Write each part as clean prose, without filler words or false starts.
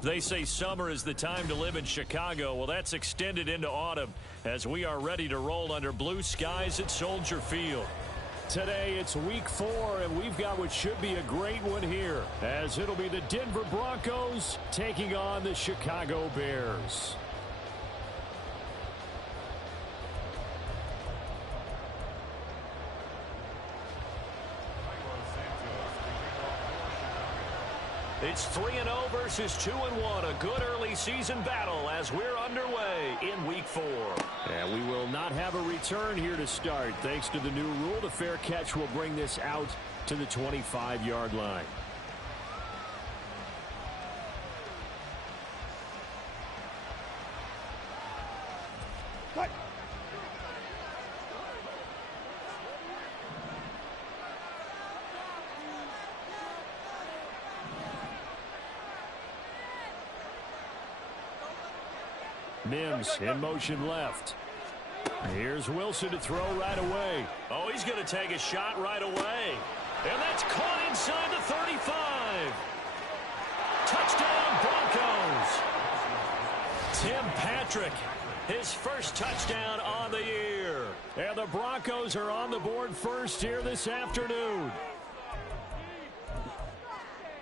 They say summer is the time to live in Chicago. Well, that's extended into autumn as we are ready to roll under blue skies at Soldier Field. Today, it's week 4, and we've got what should be a great one here, as it'll be the Denver Broncos taking on the Chicago Bears. It's 3-0 versus 2-1. A good early season battle as we're underway in week 4. And we will not have a return here to start. Thanks to the new rule, the fair catch will bring this out to the 25-yard line. Mims in motion left. Here's Wilson to throw right away. Oh, he's going to take a shot right away. And that's caught inside the 35. Touchdown, Broncos. Tim Patrick, his first touchdown on the year. And the Broncos are on the board first here this afternoon.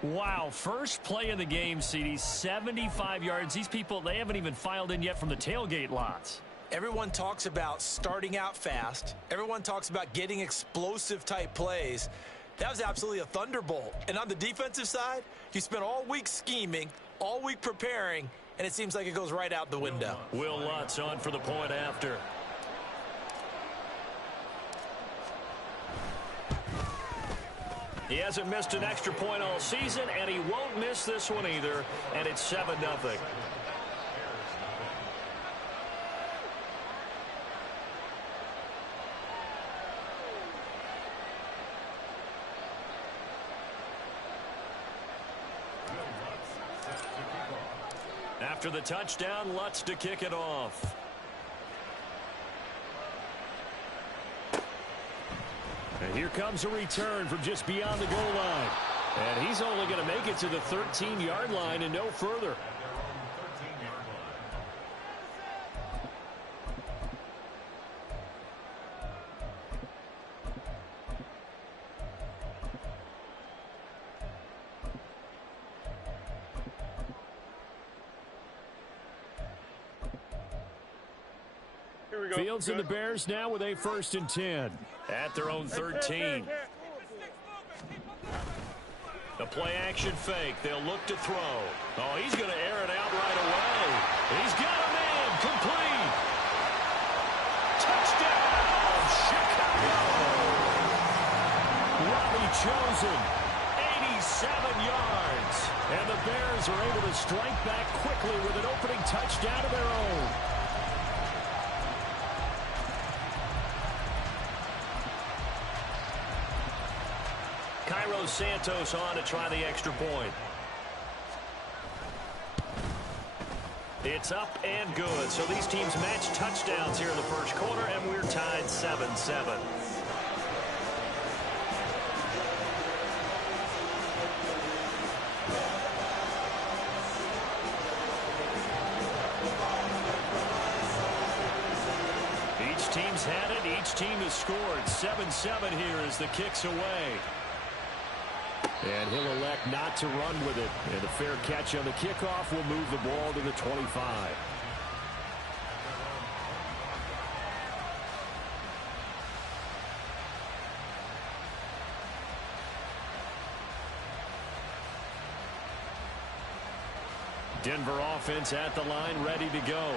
Wow, first play of the game, CD, 75 yards. These people, they haven't even filed in yet from the tailgate lots. Everyone talks about starting out fast. Everyone talks about getting explosive-type plays. That was absolutely a thunderbolt. And on the defensive side, you spent all week scheming, all week preparing, and it seems like it goes right out the window. Will Lutz on for the point after. He hasn't missed an extra point all season, and he won't miss this one either, and it's 7-0. After the touchdown, Lutz to kick it off. And here comes a return from just beyond the goal line. And he's only going to make it to the 13-yard line and no further. Fields and the Bears now with a 1st and 10 at their own 13. The play action fake. They'll look to throw. Oh, he's going to air it out right away. He's got a man. Complete. Touchdown, Chicago. Robbie Chosen, 87 yards. And the Bears are able to strike back quickly with an opening touchdown of their own. Cairo Santos on to try the extra point. It's up and good. So these teams match touchdowns here in the first quarter, and we're tied 7-7. Each team's had it. Each team has scored. 7-7 here as the kick's away. And he'll elect not to run with it. And the fair catch on the kickoff will move the ball to the 25. Denver offense at the line, ready to go.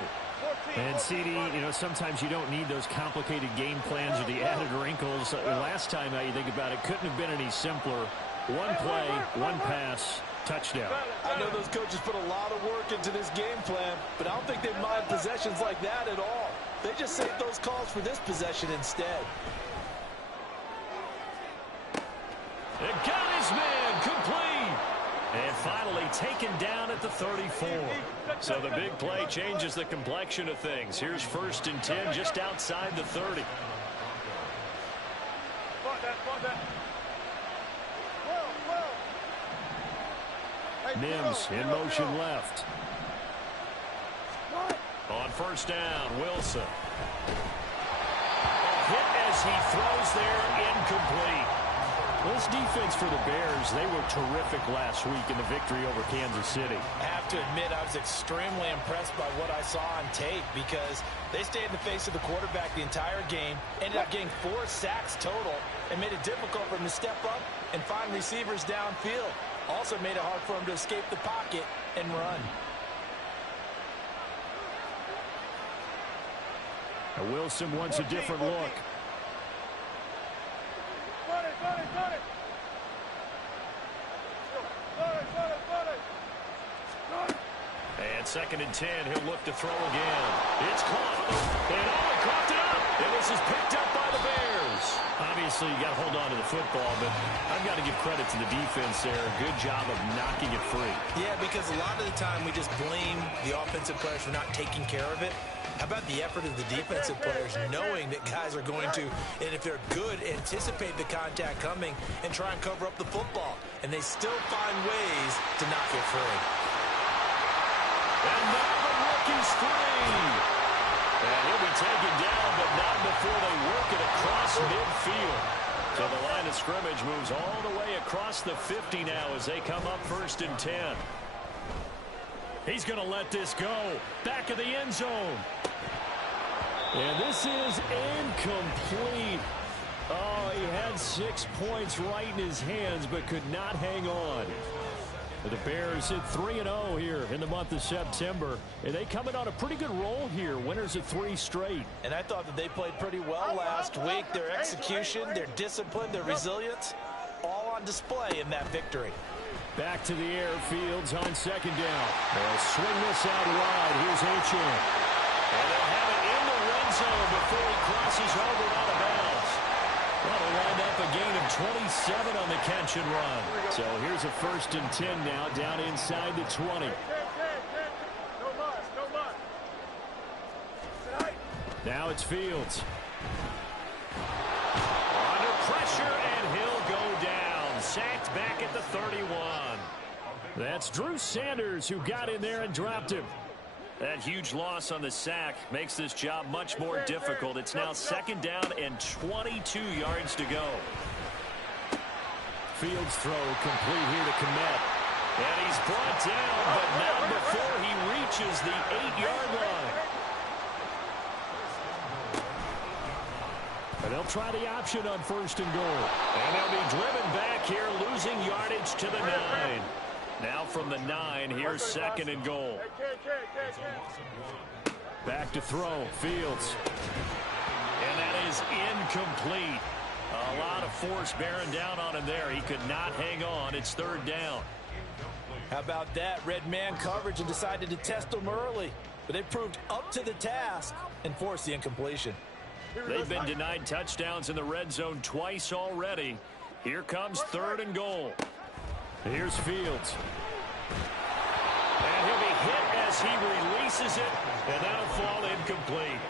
And CD, you know, sometimes you don't need those complicated game plans or the added wrinkles. Last time out, you think about it, couldn't have been any simpler. One play, one pass, touchdown. I know those coaches put a lot of work into this game plan, but I don't think they mind possessions like that at all. They just save those calls for this possession instead. It got his man complete. And finally taken down at the 34. So the big play changes the complexion of things. Here's 1st and 10 just outside the 30. Mims in motion left. On first down, Wilson. Hit as he throws there, incomplete. Well, this defense for the Bears, they were terrific last week in the victory over Kansas City. I have to admit, I was extremely impressed by what I saw on tape because they stayed in the face of the quarterback the entire game, ended up getting 4 sacks total, and made it difficult for him to step up and find receivers downfield. Also made it hard for him to escape the pocket and run. Now Wilson wants a different look. And 2nd and 10, he'll look to throw again. It's caught. And he caught it up. And this is picked up by the Bears. Obviously, you got to hold on to the football, but I've got to give credit to the defense there. Good job of knocking it free. Yeah, because a lot of the time we just blame the offensive players for not taking care of it. How about the effort of the defensive players knowing that guys are going to, and if they're good, anticipate the contact coming and try and cover up the football. And they still find ways to knock it free. And now the rookie's free. And he'll be taken down, but not before they work it across midfield. So the line of scrimmage moves all the way across the 50 now as they come up 1st and 10. He's going to let this go. Back of the end zone. And this is incomplete. Oh, he had 6 points right in his hands, but could not hang on. The Bears hit 3-0 here in the month of September, and they come in on a pretty good roll here. Winners of 3 straight. And I thought that they played pretty well last week. Their execution, their discipline, their resilience, all on display in that victory. Back to the air, Fields on 2nd down. They'll swing this out wide. Here's Achane. And they'll have it in the red zone before he crosses over and out of bounds. That'll wind up a gain of 27 on the catch and run. So here's a 1st and 10 now, down inside the 20. Now it's Fields. Under pressure, and he'll go down. Sacked back at the 31. That's Drew Sanders who got in there and dropped him. That huge loss on the sack makes this job much more difficult. It's now 2nd down and 22 yards to go. Fields throw complete here to Kmet. And he's brought down, but not before he reaches the 8-yard line. And they'll try the option on 1st and goal. And they'll be driven back here, losing yardage to the 9. Now from the 9, here's 2nd and goal. Back to throw, Fields. And that is incomplete. A lot of force bearing down on him there. He could not hang on. It's 3rd down. How about that? Red man coverage and decided to test them early. But they proved up to the task and forced the incompletion. They've been denied touchdowns in the red zone twice already. Here comes 3rd and goal. Here's Fields. And he'll be hit as he releases it, and that'll fall incomplete.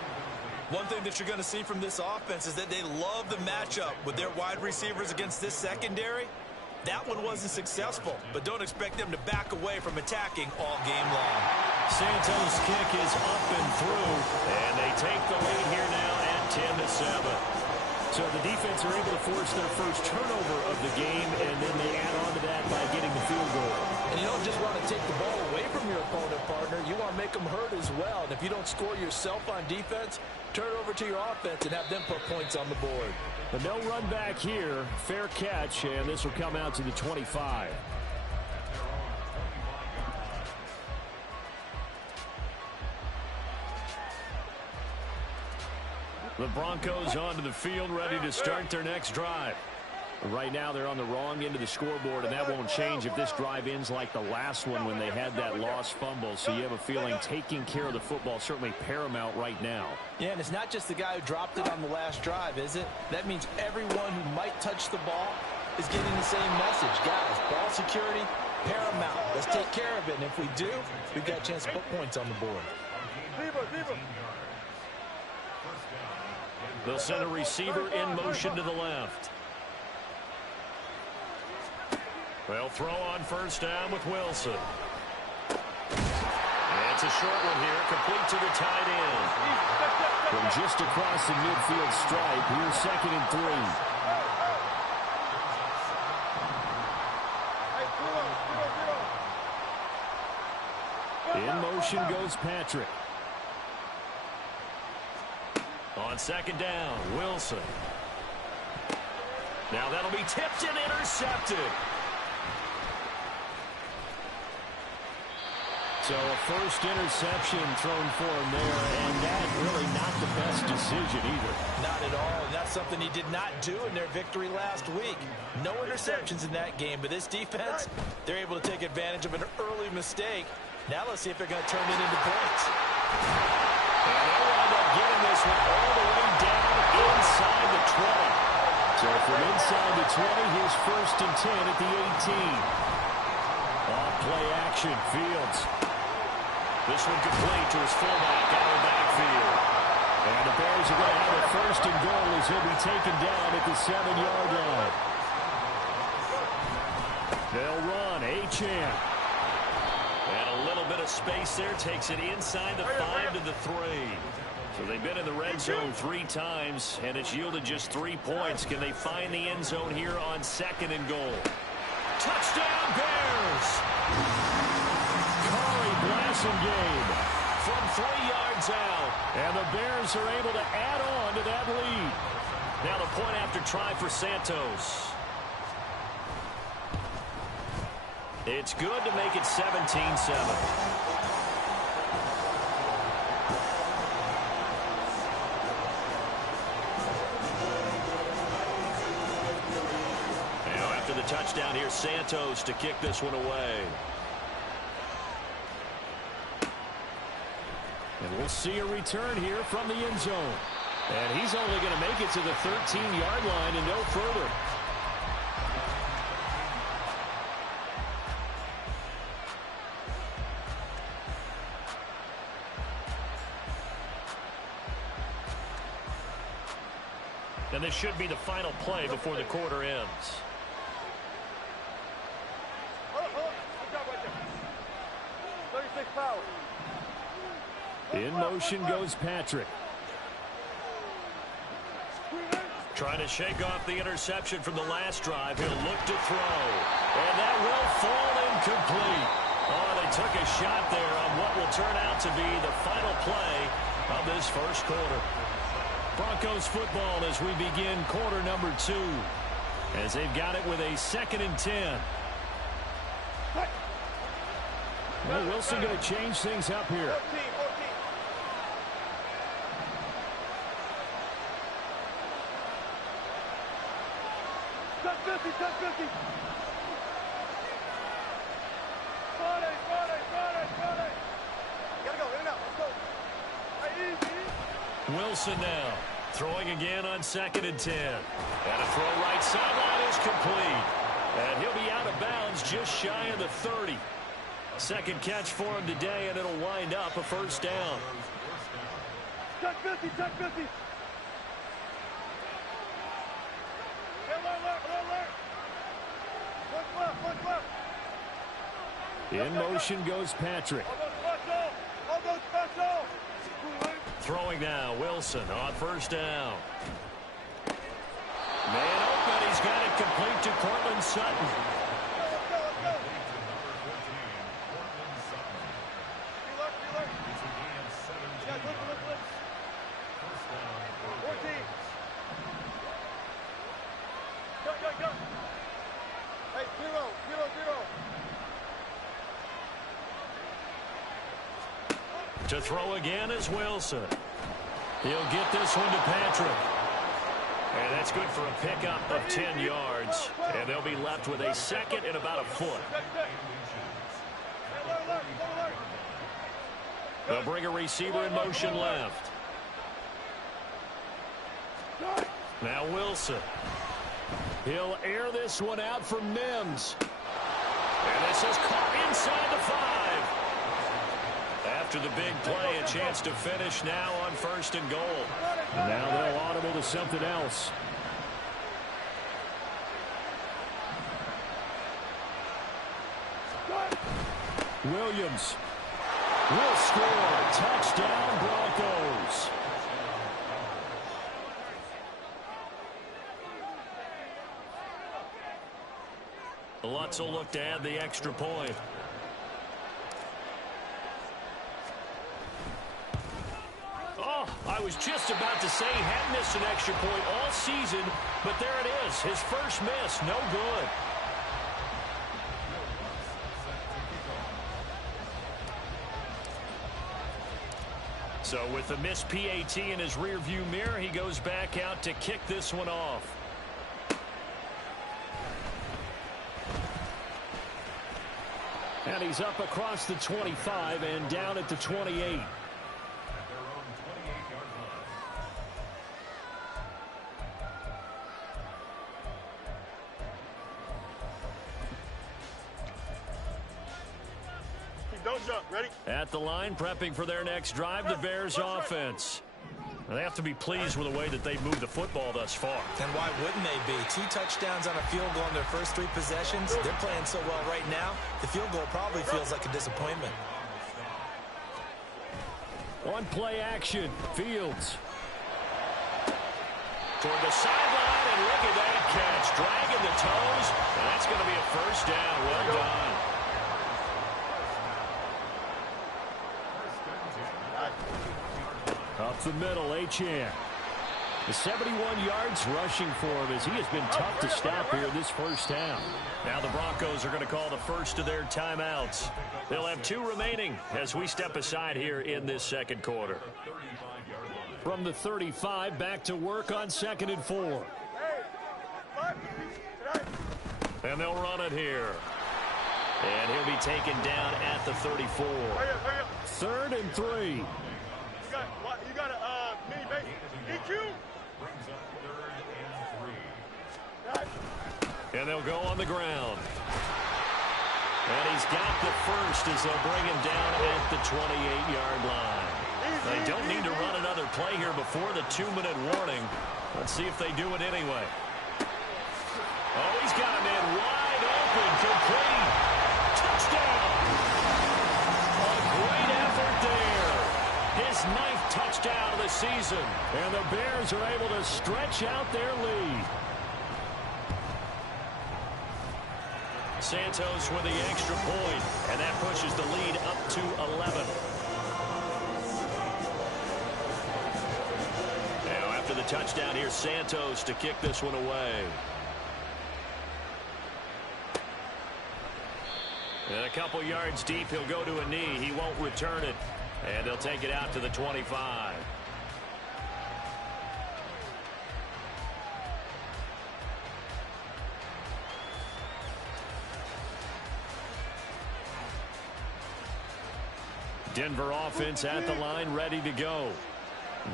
One thing that you're going to see from this offense is that they love the matchup with their wide receivers against this secondary. That one wasn't successful, but don't expect them to back away from attacking all game long. Santos' kick is up and through, and they take the lead here now at 10-7. So the defense are able to force their first turnover of the game, and then they add on to that by getting the field goal. And you don't just want to take the ball away from your opponent, partner. You want to make them hurt as well. And if you don't score yourself on defense, turn it over to your offense and have them put points on the board. But no run back here. Fair catch, and this will come out to the 25. The Broncos onto the field, ready to start their next drive. Right now, they're on the wrong end of the scoreboard, and that won't change if this drive ends like the last one when they had that lost fumble. So you have a feeling taking care of the football is certainly paramount right now. Yeah, and it's not just the guy who dropped it on the last drive, is it? That means everyone who might touch the ball is getting the same message. Guys, ball security, paramount. Let's take care of it, and if we do, we've got a chance to put points on the board. They'll send a receiver in motion to the left. They'll throw on first down with Wilson. And it's a short one here, complete to the tight end. From just across the midfield stripe, here's 2nd and 3. In motion goes Patrick. On 2nd down, Wilson. Now that'll be tipped and intercepted. So a first interception thrown for him there, and that really not the best decision either. Not at all, and that's something he did not do in their victory last week. No interceptions in that game, but this defense, they're able to take advantage of an early mistake. Now let's see if they're going to turn it into points. And they'll wind up getting this one all the way down inside the 20. So from inside the 20, here's 1st and 10 at the 18. Off play action, Fields. This one complete to his fullback out of the backfield. And the Bears are going to have a 1st and goal as he'll be taken down at the 7-yard line. They'll run, Achane. And a little bit of space there, takes it inside the 5 to the 3. So they've been in the red zone 3 times, and it's yielded just 3 points. Can they find the end zone here on 2nd and goal? Touchdown, Bears! Game from 3 yards out, and the Bears are able to add on to that lead. Now the point after try for Santos. It's good to make it 17-7. Now after the touchdown, here's Santos to kick this one away. And we'll see a return here from the end zone. And he's only going to make it to the 13-yard line and no further. And this should be the final play before the quarter ends. In motion goes Patrick. Trying to shake off the interception from the last drive. He'll look to throw. And that will fall incomplete. Oh, they took a shot there on what will turn out to be the final play of this first quarter. Broncos football as we begin quarter number 2. As they've got it with a 2nd and 10. Well, Wilson going to change things up here. Wilson now throwing again on 2nd and 10. And a throw right sideline is complete. And he'll be out of bounds just shy of the 30. Second catch for him today, and it'll wind up a first down. Check 50, check 50. In motion goes Patrick. Throwing now, Wilson on first down. Man open, he's got it complete to Cortland Sutton. To throw again is Wilson. He'll get this one to Patrick. And that's good for a pickup of 10 yards. And they'll be left with a second and about a foot. They'll bring a receiver in motion left. Now Wilson. He'll air this one out for Mims. And this is caught inside the 5. After the big play, a chance to finish now on first and goal. And now they'll audible to something else. Williams will score. Touchdown, Broncos. Lutz will look to add the extra point. Oh, I was just about to say he hadn't missed an extra point all season, but there it is. His first miss, no good. So with the missed PAT in his rearview mirror, he goes back out to kick this one off. And he's up across the 25 and down at the 28. Don't jump. Ready? At the line, prepping for their next drive, the Bears offense. They have to be pleased with the way that they've moved the football thus far. And why wouldn't they be? 2 touchdowns on a field goal in their first 3 possessions. They're playing so well right now, the field goal probably feels like a disappointment. On play action, Fields. Toward the sideline, and look at that catch. Dragging the toes, and that's going to be a first down. Well done. Up the middle, Achane. The 71 yards rushing for him as he has been tough to stop here this first half. Now the Broncos are going to call the first of their timeouts. They'll have 2 remaining as we step aside here in this second quarter. From the 35, back to work on 2nd and 4. And they'll run it here. And he'll be taken down at the 34. 3rd and 3. You got a mini base. EQ. And they'll go on the ground. And he's got the first as they'll bring him down at the 28-yard line. They don't need to run another play here before the 2-minute warning. Let's see if they do it anyway. Oh, he's got him in wide open, complete. Touchdown. A great effort there. His 9th touchdown of the season. And the Bears are able to stretch out their lead. Santos with the extra point, and that pushes the lead up to 11. Now after the touchdown, here's Santos to kick this one away. And a couple yards deep, he'll go to a knee. He won't return it, and he'll take it out to the 25. Denver offense at the line, ready to go.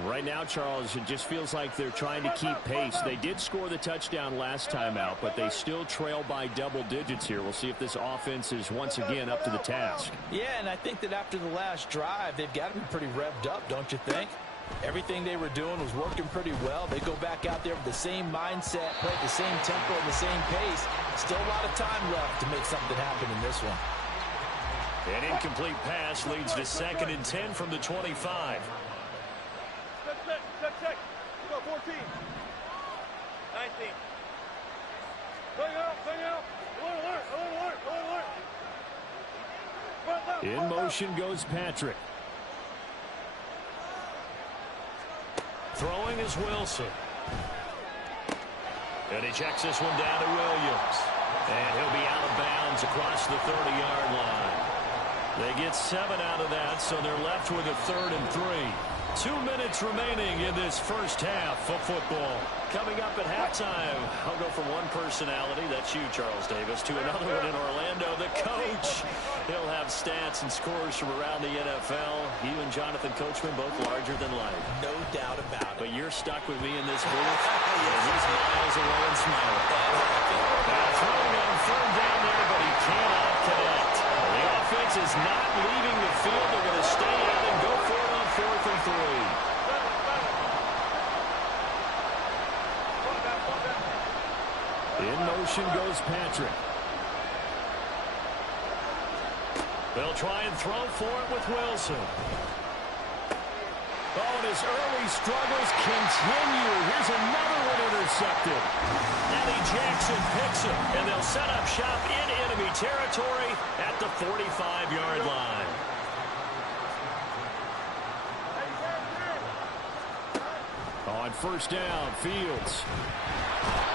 Right now, Charles, it just feels like they're trying to keep pace. They did score the touchdown last time out, but they still trail by double digits here. We'll see if this offense is once again up to the task. Yeah, and I think that after the last drive, they've got to be pretty revved up, don't you think? Everything they were doing was working pretty well. They go back out there with the same mindset, play at the same tempo and the same pace. Still a lot of time left to make something happen in this one. An incomplete pass leads to 2nd and 10 from the 25. Check. Go 14. 19. Bring out. Alert. In motion goes Patrick. Throwing is Wilson. And he checks this one down to Williams. And he'll be out of bounds across the 30-yard line. They get 7 out of that, so they're left with a 3rd and 3. 2 minutes remaining in this first half of football. Coming up at halftime, I'll go from one personality, that's you, Charles Davis, to another one in Orlando, the coach. He'll have stats and scores from around the NFL. You and Jonathan Coachman both larger than life. No doubt about it. But you're stuck with me in this booth, and he's miles away and smiling. Now throwing on 3rd down there, but he cannot connect. The offense is not leaving the field. They're going to stay out and go for it on 4th and 3. In motion goes Patrick. They'll try and throw for it with Wilson. Oh, and his early struggles continue. Here's another one intercepted. Eddie Jackson picks it, and they'll set up shop in enemy territory at the 45-yard line. On first down, Fields.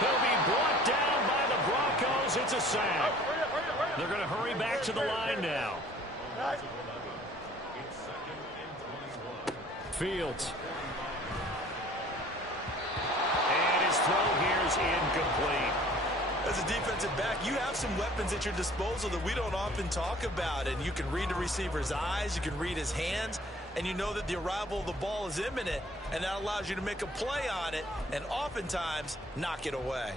He'll be brought down by the Broncos. It's a sack. They're going to hurry back to the line now. Fields. And his throw here is incomplete. As a defensive back, you have some weapons at your disposal that we don't often talk about. And you can read the receiver's eyes, you can read his hands, and you know that the arrival of the ball is imminent, and that allows you to make a play on it and oftentimes knock it away.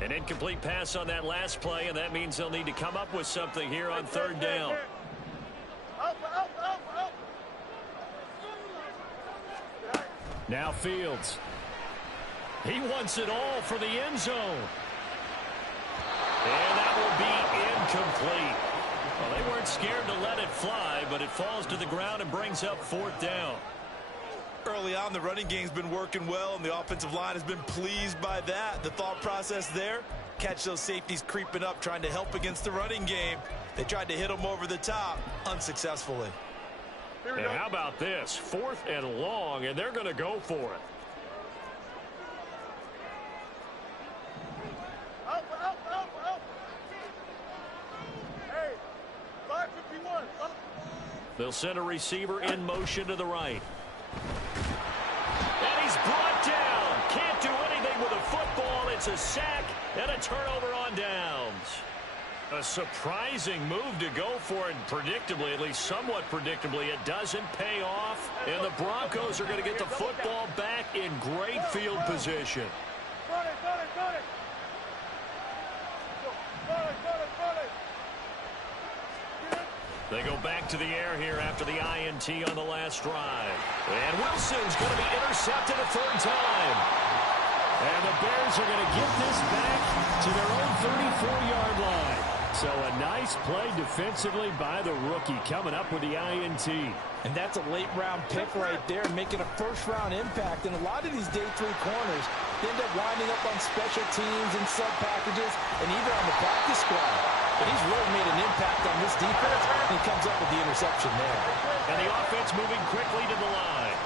An incomplete pass on that last play, and that means they'll need to come up with something here on third down. Now Fields. He wants it all for the end zone. And that will be incomplete. Well, they weren't scared to let it fly, but it falls to the ground and brings up fourth down. Early on, the running game's been working well, and the offensive line has been pleased by that. The thought process there, catch those safeties creeping up, trying to help against the running game. They tried to hit them over the top, unsuccessfully. And how about this? Fourth and long, and they're going to go for it. Hey, 551. They'll send a receiver in motion to the right. And he's brought down. Can't do anything with a football. It's a sack and a turnover on downs. A surprising move to go for it, predictably, at least somewhat predictably. It doesn't pay off, and the Broncos are going to get the football back in great field position. They go back to the air here after the INT on the last drive. And Wilson's going to be intercepted a third time. And the Bears are going to get this back to their own 34-yard line. So a nice play defensively by the rookie coming up with the INT. And that's a late-round pick right there, making a first-round impact. And a lot of these day three corners, they end up winding up on special teams and sub-packages and even on the practice squad. But he's really made an impact on this defense, and he comes up with the interception there. And the offense moving quickly to the line.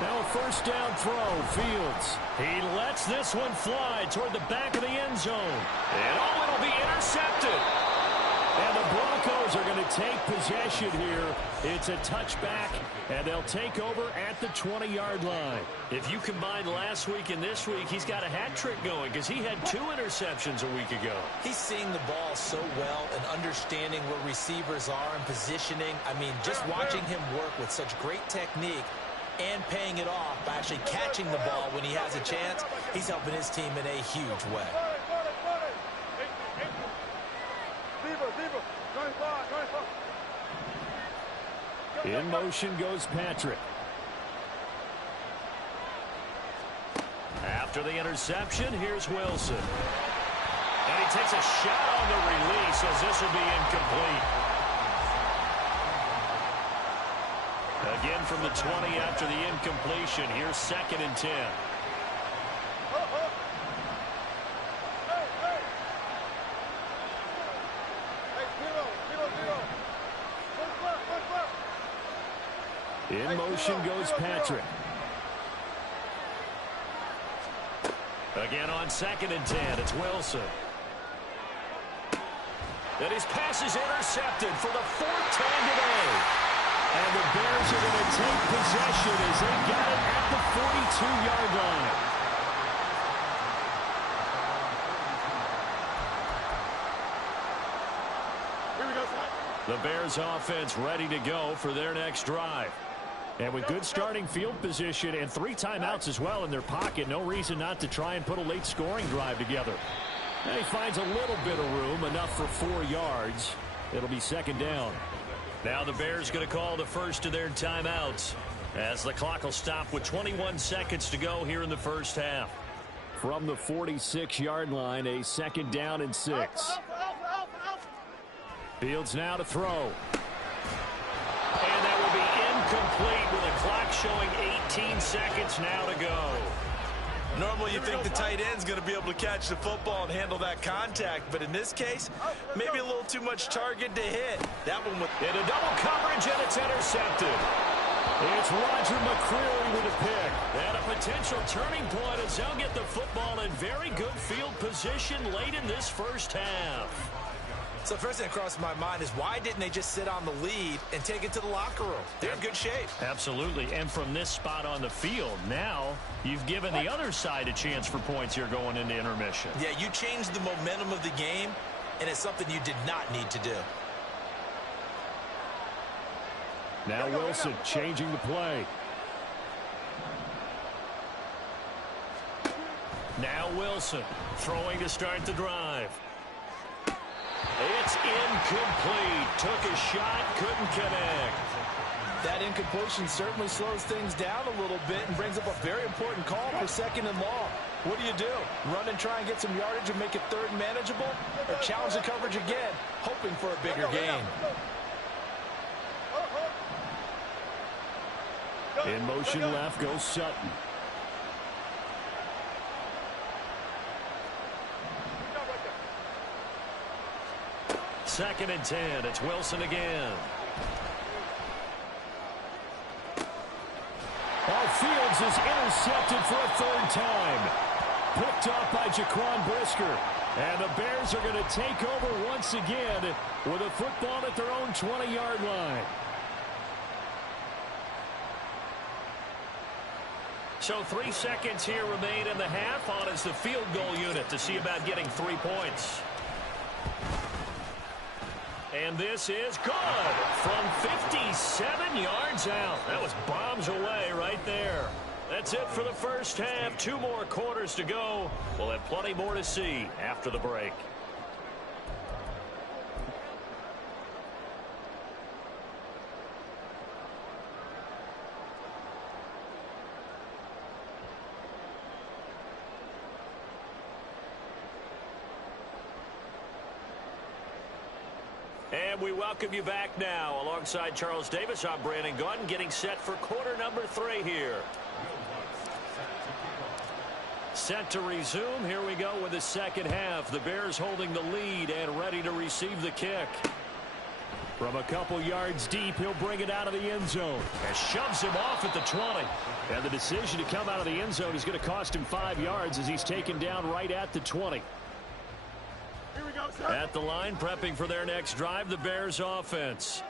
Now a first down throw, Fields. He lets this one fly toward the back of the end zone. And oh, it'll be intercepted. And the Broncos are going to take possession here. It's a touchback, and they'll take over at the 20-yard line. If you combine last week and this week, he's got a hat trick going because he had 2 interceptions a week ago. He's seeing the ball so well and understanding where receivers are and positioning. I mean, just watching him work with such great technique and paying it off by actually catching the ball when he has a chance, he's helping his team in a huge way. In motion goes Patrick. After the interception, here's Wilson. And he takes a shot on the release as this will be incomplete. Again from the 20 after the incompletion. Here's 2nd and 10. In motion goes Patrick. Again on 2nd and 10, it's Wilson. And his pass is intercepted for the 4th time today. And the Bears are going to take possession as they got it at the 42-yard line. Here we go, son. The Bears offense ready to go for their next drive. And with good starting field position and 3 timeouts as well in their pocket, no reason not to try and put a late scoring drive together. And he finds a little bit of room, enough for 4 yards. It'll be 2nd down. Now the Bears going to call the first of their timeouts as the clock will stop with 21 seconds to go here in the first half. From the 46-yard line, a 2nd down and 6. Fields now to throw. And that will be incomplete with the clock showing 18 seconds now to go. Normally you think the tight end's going to be able to catch the football and handle that contact, but in this case, maybe a little too much target to hit. That one with into double coverage, and it's intercepted. It's Roger McCreary with a pick. And a potential turning point as they'll get the football in very good field position late in this first half. So first thing that crosses my mind is why didn't they just sit on the lead and take it to the locker room? They're in good shape. Absolutely. And from this spot on the field, now you've given the other side a chance for points here going into intermission. Yeah, you changed the momentum of the game, and it's something you did not need to do. Now Wilson changing the play. Now Wilson throwing to start the drive. It's incomplete. Took a shot, couldn't connect. That incompletion certainly slows things down a little bit and brings up a very important call for second and long. What do? Run and try and get some yardage and make it third and manageable? Or challenge the coverage again, hoping for a bigger gain? In motion left goes Sutton. Second and 10. It's Wilson again. Fields is intercepted for a third time. Picked off by Jaquan Brisker. And the Bears are going to take over once again with a football at their own 20-yard line. So 3 seconds here remain in the half. On is the field goal unit to see about getting 3 points. And this is good from 57 yards out. That was bombs away right there. That's it for the first half. 2 more quarters to go. We'll have plenty more to see after the break. And we welcome you back now. Alongside Charles Davis, I'm Brandon Gaudin, getting set for quarter number 3 here. Set to resume. Here we go with the second half. The Bears holding the lead and ready to receive the kick. From a couple yards deep, he'll bring it out of the end zone and shoves him off at the 20. And the decision to come out of the end zone is going to cost him 5 yards as he's taken down right at the 20. At the line, prepping for their next drive, the Bears offense.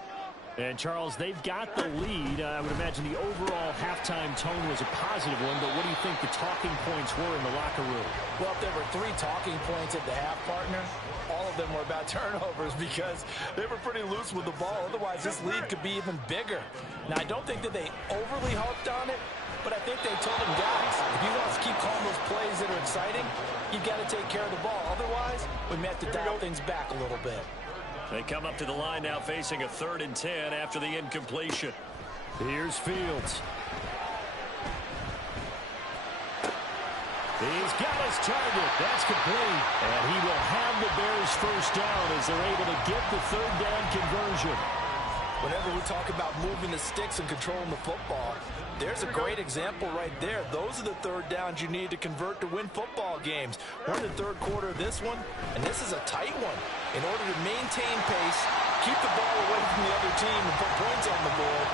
And, Charles, they've got the lead. I would imagine the overall halftime tone was a positive one, but what do you think the talking points were in the locker room? Well, if there were 3 talking points at the half, partner, all of them were about turnovers because they were pretty loose with the ball. Otherwise, this lead could be even bigger. Now, I don't think that they overly harped on it, but I think they told them, guys, if you want us to keep calling those plays that are exciting, you've got to take care of the ball. Otherwise, we may have to dial things back a little bit. They come up to the line now facing a 3rd and 10 after the incompletion. Here's Fields. He's got his target. That's complete. And he will have the Bears first down as they're able to get the 3rd down conversion. Whenever we talk about moving the sticks and controlling the football, there's a great example right there. Those are the 3rd downs you need to convert to win football games. We're in the 3rd quarter of this one, and this is a tight one. In order to maintain pace, keep the ball away from the other team, and put points on the board,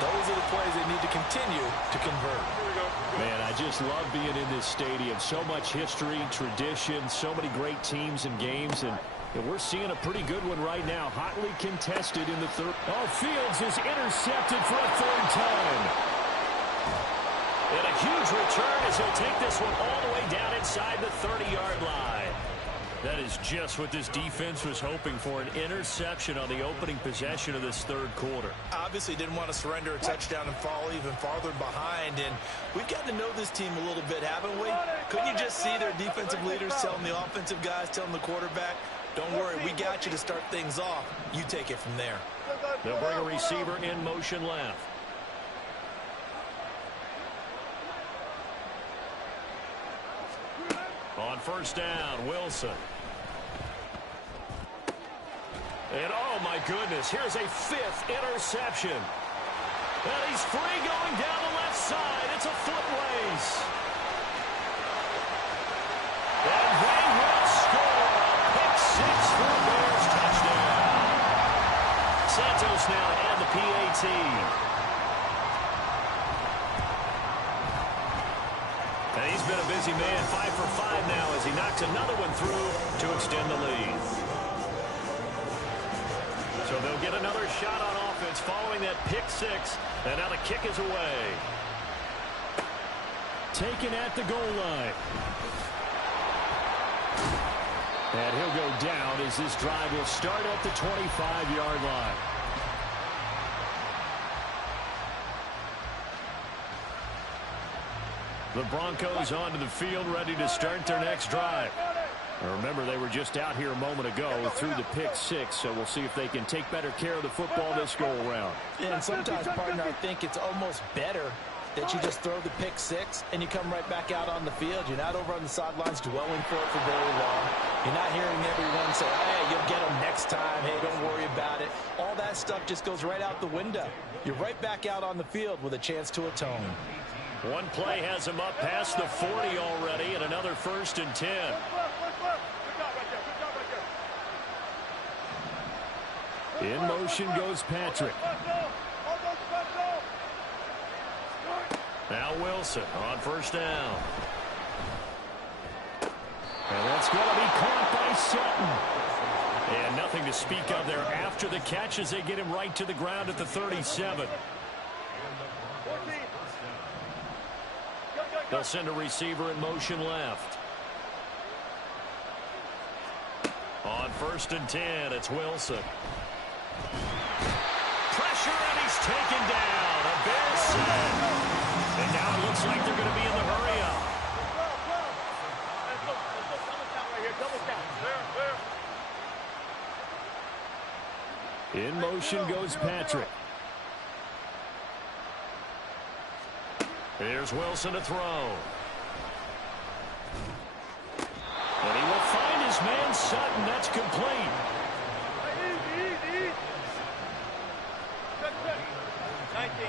those are the plays they need to continue to convert. Man, I just love being in this stadium. So much history, tradition, so many great teams and games, and we're seeing a pretty good one right now. Hotly contested in the 3rd. Oh, Fields is intercepted for a 3rd time. And a huge return as he'll take this one all the way down inside the 30-yard line. That is just what this defense was hoping for, an interception on the opening possession of this 3rd quarter. Obviously didn't want to surrender a touchdown and fall even farther behind, and we've gotten to know this team a little bit, haven't we? Couldn't you just see their defensive leaders telling the offensive guys, telling the quarterback, don't worry, we got you to start things off. You take it from there. They'll bring a receiver in motion left. On 1st down, Wilson. And oh my goodness, here's a 5th interception. And he's free going down the left side. It's a foot race. And they will score. Pick 6 for the Bears, touchdown. Santos now to add the PAT. And he's been a busy man, 5 for 5 now as he knocks another one through to extend the lead. So they'll get another shot on offense following that pick 6. And now the kick is away. Taken at the goal line. And he'll go down as this drive will start at the 25-yard line. The Broncos onto the field, ready to start their next drive. Now remember, they were just out here a moment ago through the pick 6, so we'll see if they can take better care of the football this go-around. And sometimes, partner, I think it's almost better that you just throw the pick 6 and you come right back out on the field. You're not over on the sidelines dwelling for it for very long. You're not hearing everyone say, hey, you'll get them next time. Hey, don't worry about it. All that stuff just goes right out the window. You're right back out on the field with a chance to atone. One play has him up past the 40 already, and another 1st and 10. In motion goes Patrick. Now Wilson on 1st down. And that's going to be caught by Sutton. And nothing to speak of there after the catch as they get him right to the ground at the 37. They'll send a receiver in motion left. On 1st and 10, it's Wilson. Pressure, and he's taken down. A Bears sack. And now it looks like they're going to be in the hurry-up. In motion goes Patrick. Here's Wilson to throw. And he will find his man Sutton. That's complete. Easy. 19.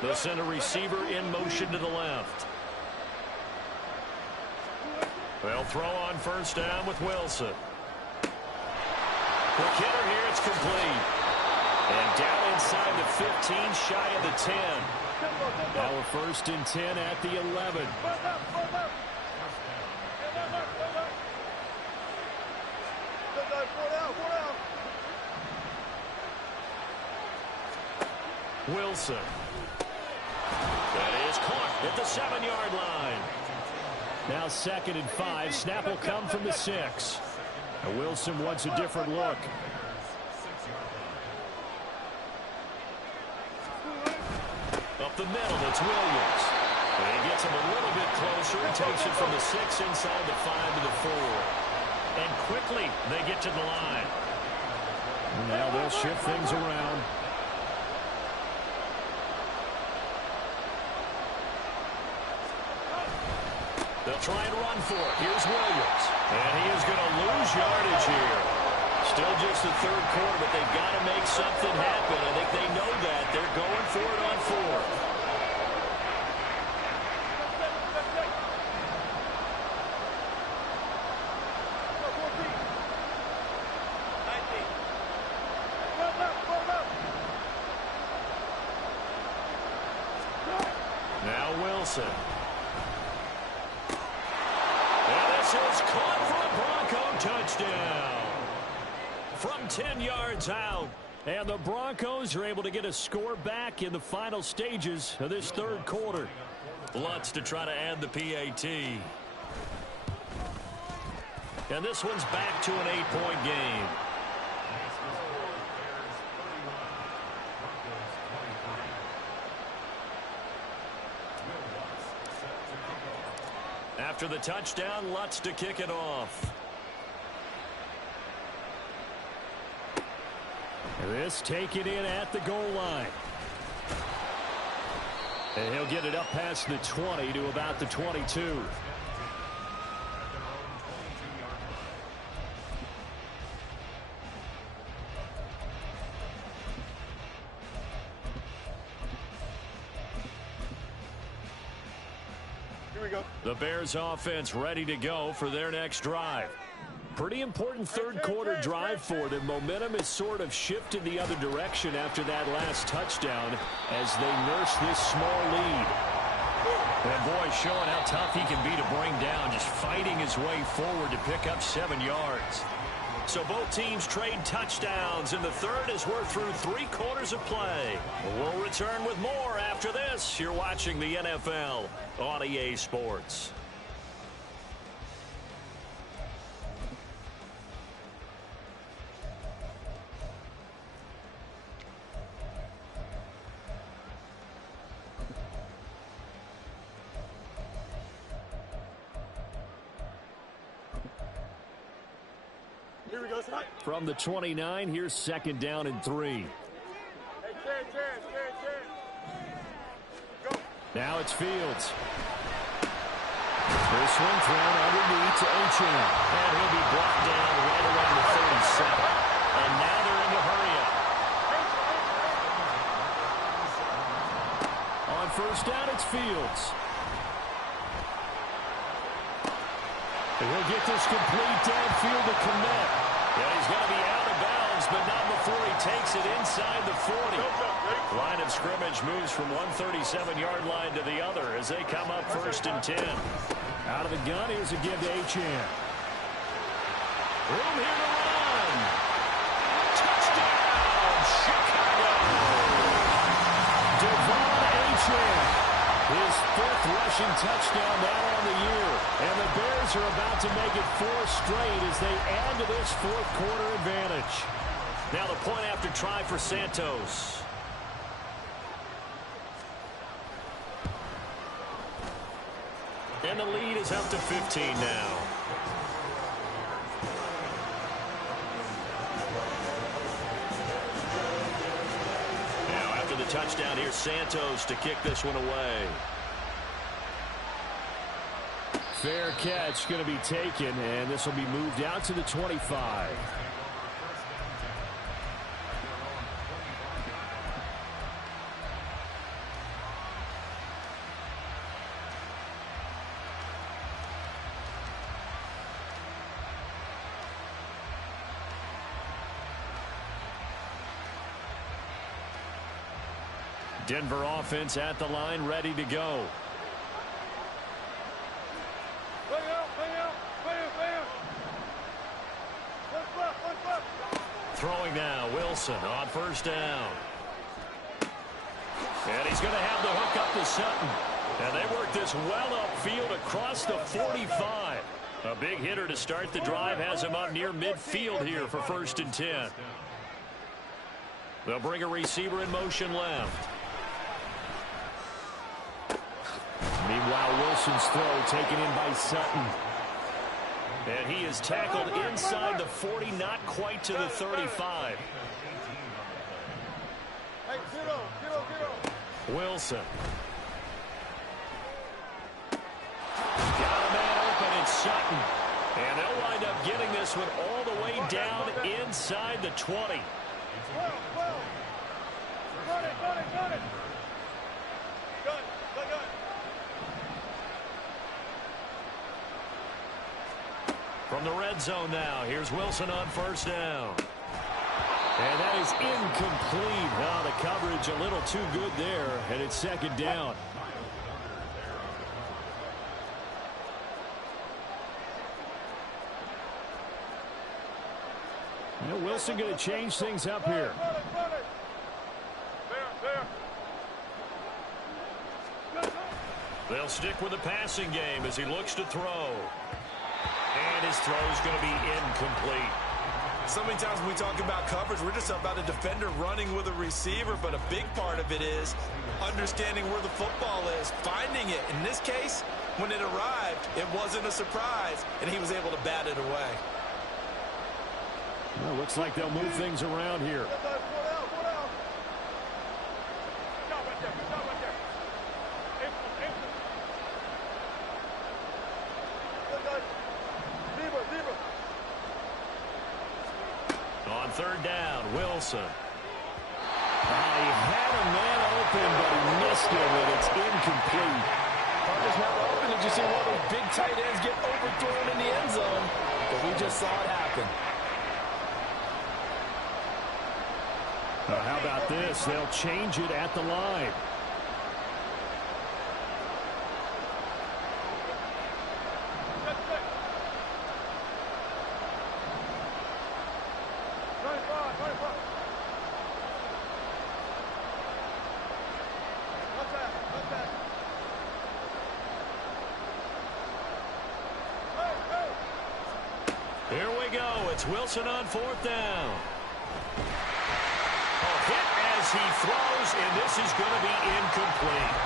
They'll send a receiver in motion to the left. They'll throw on 1st down with Wilson. Quick hitter here, it's complete. And down inside the 15, shy of the 10. Now a 1st and 10 at the 11. Wilson. That is caught at the 7-yard line. Now 2nd and 5. Snap will come from the 6. And Wilson wants a different look. Up the middle, it's Williams. And he gets him a little bit closer and takes it from the 6 inside the 5 to the 4. And quickly, they get to the line. Now they'll shift things around. They'll try and run for it. Here's Williams. And he is going to lose yardage here. Still just the 3rd quarter, but they've got to make something happen. I think they know that. They're going for it on 4th. Now Wilson. Is caught for a Bronco touchdown from 10 yards out. And the Broncos are able to get a score back in the final stages of this 3rd quarter. Lutz to try to add the PAT. And this one's back to an 8-point game. After the touchdown, Lutz to kick it off. This taken in at the goal line. And he'll get it up past the 20 to about the 22. The Bears offense ready to go for their next drive. Pretty important third quarter drive for them. Momentum has sort of shifted the other direction after that last touchdown as they nurse this small lead. And boy, showing how tough he can be to bring down, just fighting his way forward to pick up 7 yards. So both teams trade touchdowns, and the third as we're through 3 quarters of play. We'll return with more after this. You're watching the NFL on EA Sports. From the 29, here's 2nd down and 3. Now it's Fields. This one thrown underneath to H.M. And he'll be brought down right around the 37. And now they're in the hurry up. On 1st down, it's Fields. And he'll get this complete downfield to connect. Yeah, he's going to be out of bounds, but not before he takes it inside the 40. Line of scrimmage moves from 137-yard line to the other as they come up 1st and 10. Out of the gun, here's a give to Achane. Room here to run. Touchdown, Chicago. Devon Achane. His 5th rushing touchdown now on the year. And the Bears are about to make it 4 straight as they add to this 4th quarter advantage. Now the point after try for Santos. And the lead is up to 15 now. Now after the touchdown, here's Santos to kick this one away. Fair catch going to be taken, and this will be moved out to the 25. Denver offense at the line, ready to go. Throwing now, Wilson on 1st down. And he's going to have the hook up to Sutton. And they work this well upfield across the 45. A big hitter to start the drive has him up near midfield here for 1st and 10. They'll bring a receiver in motion left. Meanwhile, Wilson's throw taken in by Sutton. And he is tackled inside the 40, not quite to the 35. Wilson. Got a man open, it's Sutton. And they'll wind up getting this one all the way down inside the 20. From the red zone now, here's Wilson on 1st down. And that is incomplete. Now the coverage a little too good there, and it's 2nd down. You know, Wilson going to change things up here. They'll stick with the passing game as he looks to throw. And his throw is going to be incomplete. So many times when we talk about coverage, we're just about a defender running with a receiver, but a big part of it is understanding where the football is, finding it. In this case, when it arrived, it wasn't a surprise, and he was able to bat it away. Well, looks like they'll move things around here. On third down, Wilson. He had a man open, but he missed him, and it's incomplete. Partner's not open. Did you see one of those big tight ends get overthrown in the end zone? But we just saw it happen. How about this? They'll change it at the line. Here we go. It's Wilson on fourth down. A hit as he throws, and this is going to be incomplete.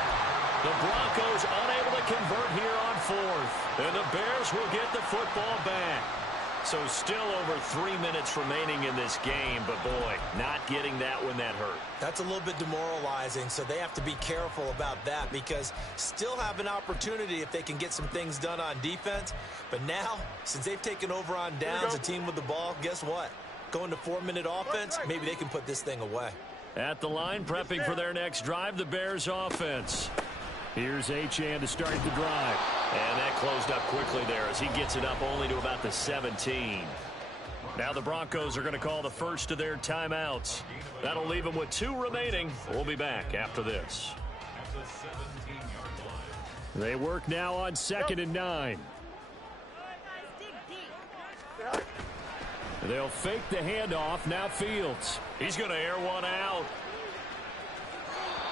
The Broncos unable to convert here on fourth, and the Bears will get the football back. So still over 3 minutes remaining in this game, but boy, not getting that when that hurt. That's a little bit demoralizing, so they have to be careful about that because still have an opportunity if they can get some things done on defense. But now, since they've taken over on downs, a team with the ball, guess what? Going to 4-minute offense, maybe they can put this thing away. At the line, prepping for their next drive, the Bears offense. Here's Achane to start the drive. And that closed up quickly there as he gets it up only to about the 17. Now the Broncos are going to call the first of their timeouts. That'll leave them with 2 remaining. We'll be back after this. They work now on 2nd and 9. They'll fake the handoff. Now Fields. He's going to air one out.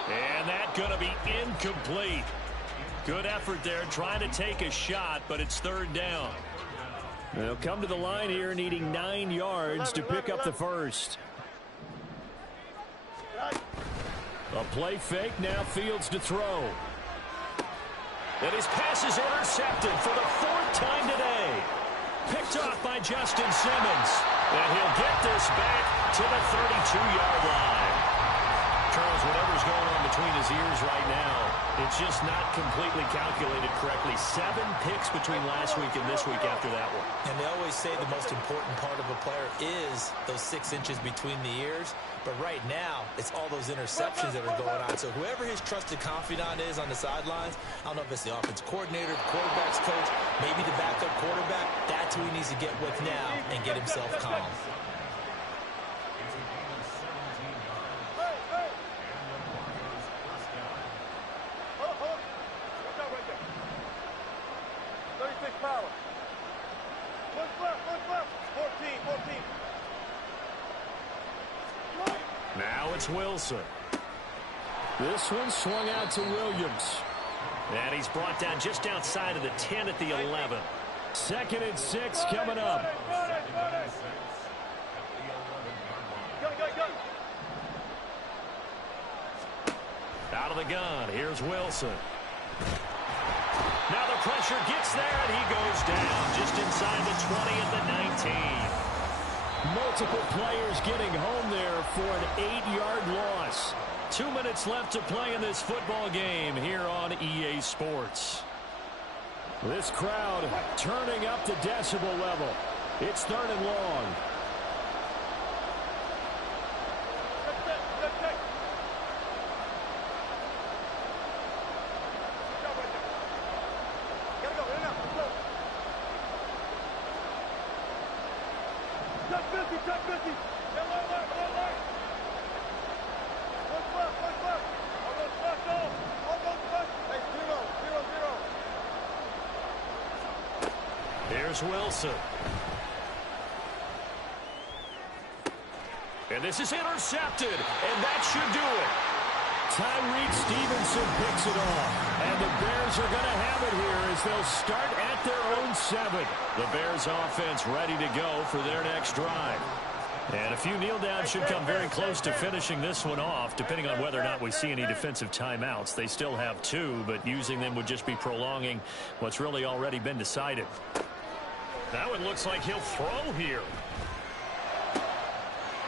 And that's going to be incomplete. Good effort there trying to take a shot, but it's 3rd down. They'll come to the line here needing 9 yards to pick up the first. A play fake, now Fields to throw. And his pass is intercepted for the 4th time today. Picked off by Justin Simmons. And he'll get this back to the 32-yard line. Charles, whatever's going on between his ears right now, it's just not completely calculated correctly. 7 picks between last week and this week after that one. And they always say the most important part of a player is those 6 inches between the ears. But right now, it's all those interceptions that are going on. So whoever his trusted confidant is on the sidelines, I don't know if it's the offense coordinator, the quarterback's coach, maybe the backup quarterback, that's who he needs to get with now and get himself calm. Now it's Wilson. This one swung out to Williams. And he's brought down just outside of the 10 at the 11. 2nd and 6 coming up. Out of the gun, here's Wilson. Now the pressure gets there, and he goes down just inside the 20 at the 19. Multiple players getting home there for an 8-yard loss. 2 minutes left to play in this football game here on EA Sports. This crowd turning up the decibel level. It's 3rd and long. Here's Wilson. And this is intercepted, and that should do it. Tyreek Stevenson picks it off. And the Bears are going to have it here as they'll start at their own 7. The Bears offense ready to go for their next drive. And a few kneel downs should come very close to finishing this one off, depending on whether or not we see any defensive timeouts. They still have 2, but using them would just be prolonging what's really already been decided. That one looks like he'll throw here.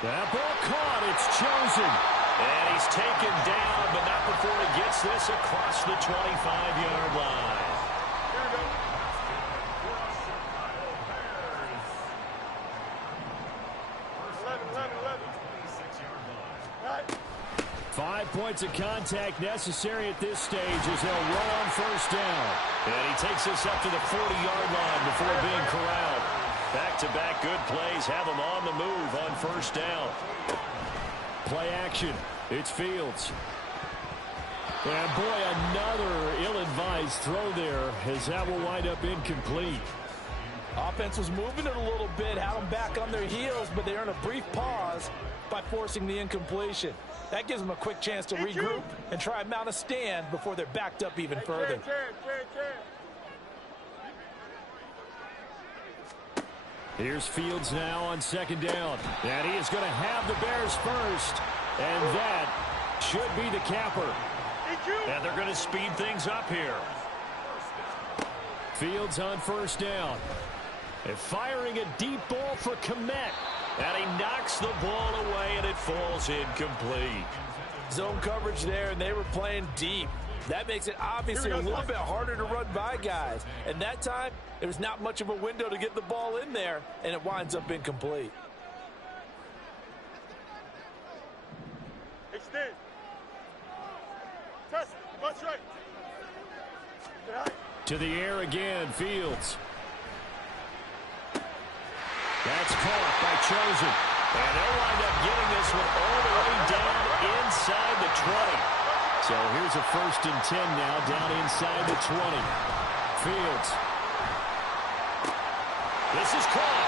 That ball caught. It's chosen. And he's taken down, but not before he gets this across the 25-yard line. 5 points of contact necessary at this stage as they'll roll on first down. And he takes us up to the 40-yard line before being corralled. Back-to-back good plays have him on the move on first down. Play action. It's Fields. And boy, another ill-advised throw there as that will wind up incomplete. Offense was moving it a little bit, had them back on their heels, but they earned a brief pause by forcing the incompletion. That gives them a quick chance to regroup and try and mount a stand before they're backed up even further. Here's Fields now on second down. And he is going to have the Bears first. And that should be the capper. And they're going to speed things up here. Fields on first down. And firing a deep ball for Kmet. And he knocks the ball away, and it falls incomplete. Zone coverage there, and they were playing deep. That makes it obviously a little bit harder to run by guys. And that time, there was not much of a window to get the ball in there, and it winds up incomplete. Extend. Test. Watch right. To the air again, Fields. That's caught by Chosen. And they'll wind up getting this one all the way down inside the 20. So here's a 1st and 10 now down inside the 20. Fields. This is caught.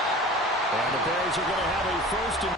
And the Bears are going to have a 1st and